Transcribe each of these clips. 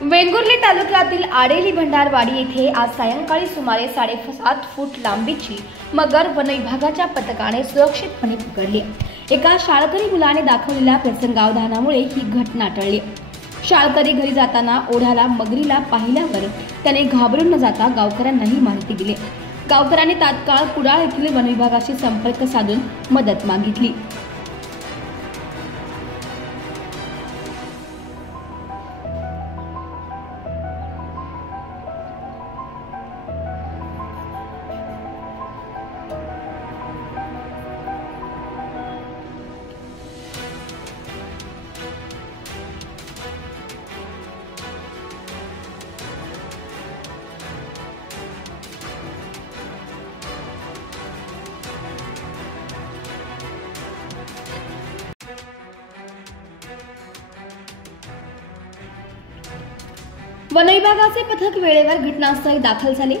वेंगुर्ले तालुक्यातील आडेली भंडारवाडी येथे आज सायंकाळी सुमारे 7.5 फूट लांबीची मगर वन विभागाच्या पथकाने सुरक्षितपणे पकडली। एका शाळकरी मुलाने दाखवलेल्या प्रसंगावधानामुळे ही घटना टळली। शाळकरी घरी जाताना ओढ्याला मगरीला पाहिल्यावर त्याने घाबरून न जाता गावकऱ्यांनाही माहिती दिली। गावकऱ्यांनी तात्काळ कुडाळ येथील वन विभागाशी संपर्क साधून मदत मागितली। वन विभागाचे पथक वेळेवर घटनास्थळी दाखल झाले।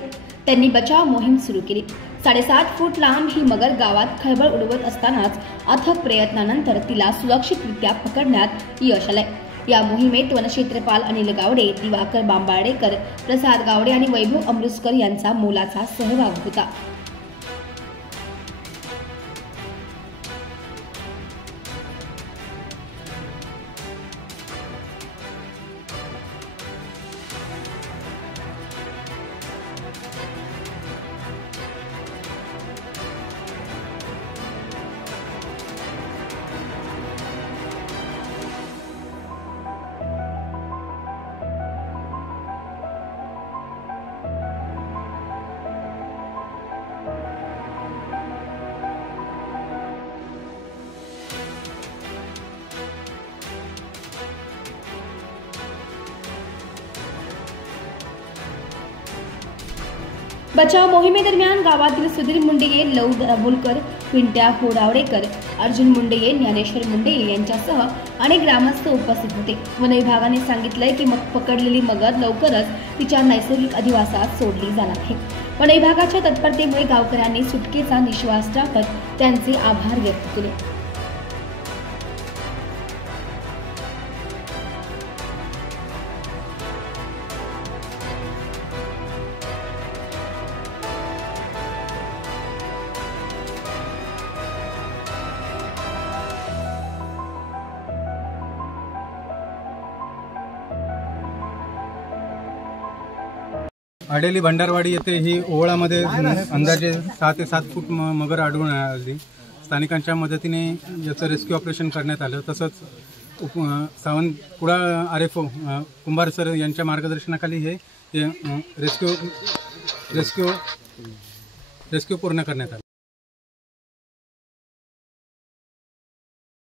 त्यांनी बचाव मोहीम सुरू केली। 7.5 फूट लांब ही मगर गावात खळबळ उडवत असतानाच अथक प्रयत्नानंतर तिला सुरक्षितरित्या पकडण्यात यश आले। या मोहिमेत वनक्षेत्रपाल अनिल गावडे, दिवाकर बांबाडेकर, प्रसाद गावडे आणि वैभव अमृतकर यांचा मोलाचा सहभाग होता। बचाव मोहिमेदरम्यान गावातील सुधीर मुंडेये, लव दाभोलकर, पिंट्या होडावडेकर, अर्जुन मुंडेये, ज्ञानेश्वर मुंडेये यांच्यासह अनेक ग्रामस्थ उपस्थित होते। वन विभागाने सांगितलंय की पकडलेली मगर लवकरच तिच्या नैसर्गिक अधिवासात सोडली जाणार आहे। वन विभागाच्या तत्परतेमुळे गावकऱ्यांनी सुटकेचा निश्वास टाकत त्यांचे आभार व्यक्त केले। आडेली भंडारवाडी येथे ही ओवळामध्ये अंदाजे 6 ते 7 फूट मगर आढळून आली। स्थानिकांच्या मदतीने याचं रेस्क्यू ऑपरेशन करण्यात आलं। तसंच सावंत कुडाळ RFO कुंभार सर यांच्या मार्गदर्शनाखाली हे रेस्क्यू पूर्ण करण्यात आलं।